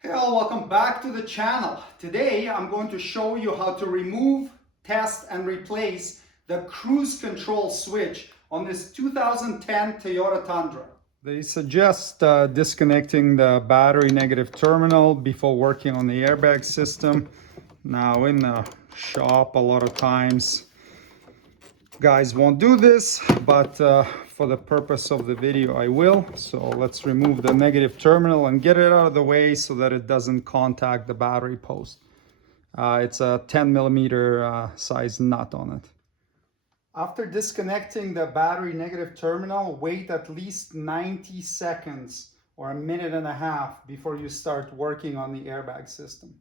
Hey all, welcome back to the channel. Today I'm going to show you how to remove, test and replace the cruise control switch on this 2010 Toyota Tundra. They suggest disconnecting the battery negative terminal before working on the airbag system. Now in the shop a lot of times guys won't do this, but for the purpose of the video I will. So let's remove the negative terminal and get it out of the way so that it doesn't contact the battery post. It's a 10 millimeter size nut on it. After disconnecting the battery negative terminal, wait at least 90 seconds or a minute and a half before you start working on the airbag system.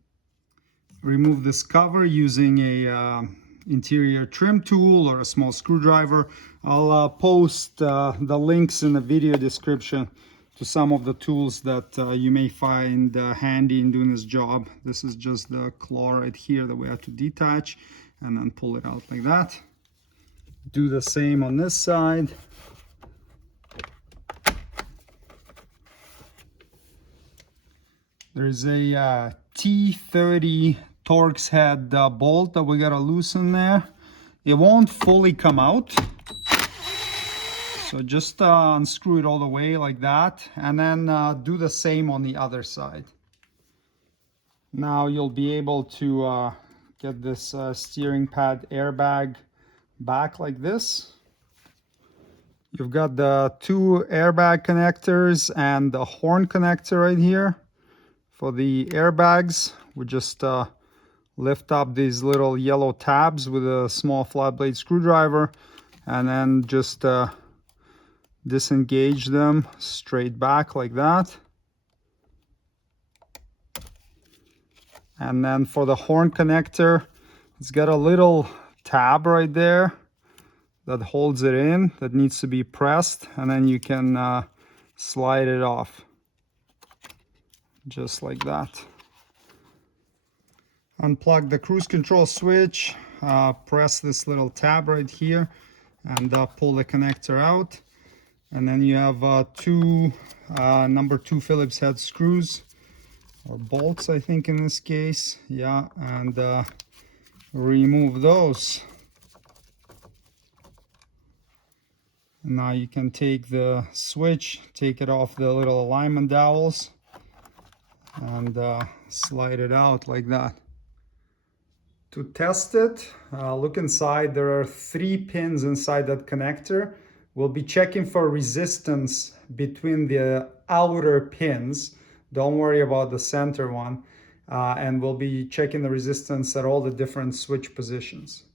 Remove this cover using a interior trim tool or a small screwdriver. I'll post the links in the video description to some of the tools that you may find handy in doing this job. This is just the claw right here that we have to detach and then pull it out like that. Do the same on this side. There's a T30 Torx head bolt that we gotta loosen there. It won't fully come out, so just unscrew it all the way like that, and then do the same on the other side. Now you'll be able to get this steering pad airbag back like this. You've got the two airbag connectors and the horn connector right here. For the airbags, we just lift up these little yellow tabs with a small flat blade screwdriver and then just disengage them straight back like that. And then for the horn connector, it's got a little tab right there that holds it in, that needs to be pressed, and then you can slide it off just like that. Unplug the cruise control switch, press this little tab right here and pull the connector out, and then you have two number 2 Phillips head screws or bolts, I think in this case, yeah, and remove those. Now you can take the switch, take it off the little alignment dowels and slide it out like that. To test it, look inside. There are 3 pins inside that connector. We'll be checking for resistance between the outer pins. Don't worry about the center one. And we'll be checking the resistance at all the different switch positions.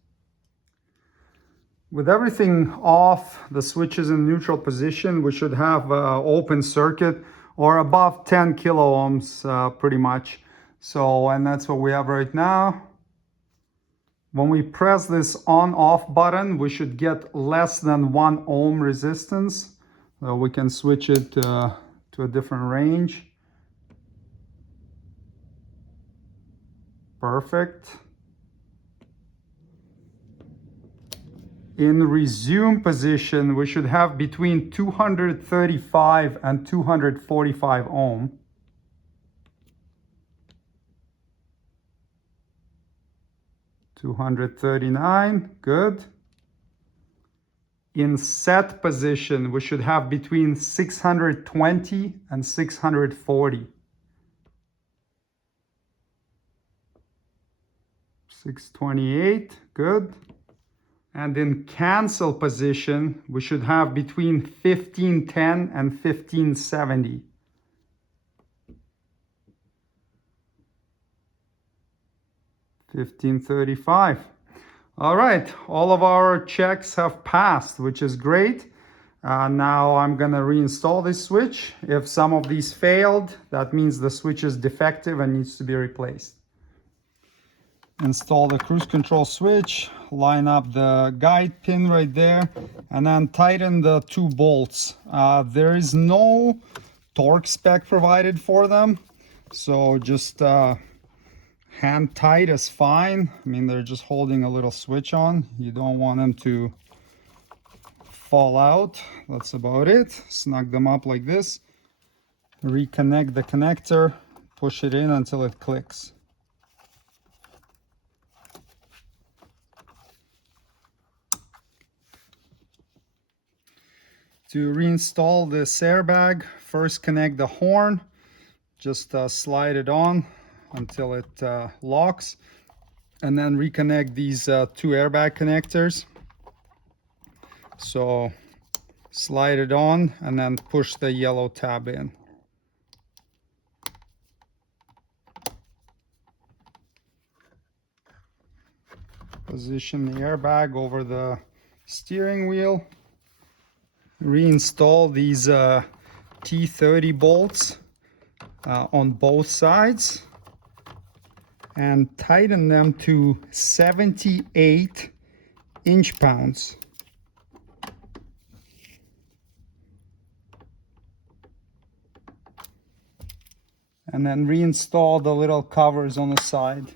With everything off, the switch is in neutral position. We should have open circuit or above 10 kilo ohms pretty much. So, and that's what we have right now. When we press this on-off button, we should get less than 1 ohm resistance. So we can switch it to a different range. Perfect. In resume position, we should have between 235 and 245 ohm. $239, good. In set position, we should have between 620 and 640. 628, good. And in cancel position, we should have between 1510 and 1570. $15.35. All right, all of our checks have passed, which is great. Now I'm gonna reinstall this switch. If some of these failed, that means the switch is defective and needs to be replaced. Install the cruise control switch, line up the guide pin right there, and then tighten the 2 bolts. There is no torque spec provided for them, so just hand tight is fine. I mean, they're just holding a little switch on. You don't want them to fall out. That's about it. Snug them up like this. Reconnect the connector, push it in until it clicks. To reinstall this airbag, first connect the horn. Just slide it on until it locks, and then reconnect these two airbag connectors. So slide it on and then push the yellow tab in. Position the airbag over the steering wheel. Reinstall these T30 bolts on both sides and tighten them to 78 inch-pounds. And then reinstall the little covers on the side.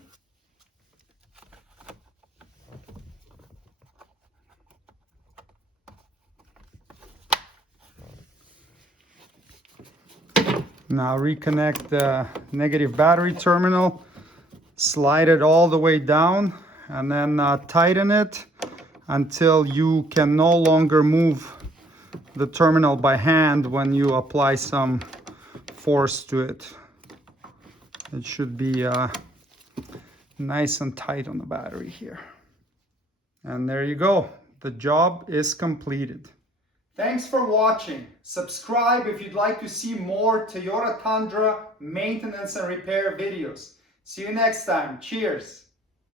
Now reconnect the negative battery terminal, slide it all the way down, and then tighten it until you can no longer move the terminal by hand when you apply some force to it. It should be nice and tight on the battery here. And there you go. The job is completed. Thanks for watching. Subscribe if you'd like to see more Toyota Tundra maintenance and repair videos. See you next time. Cheers.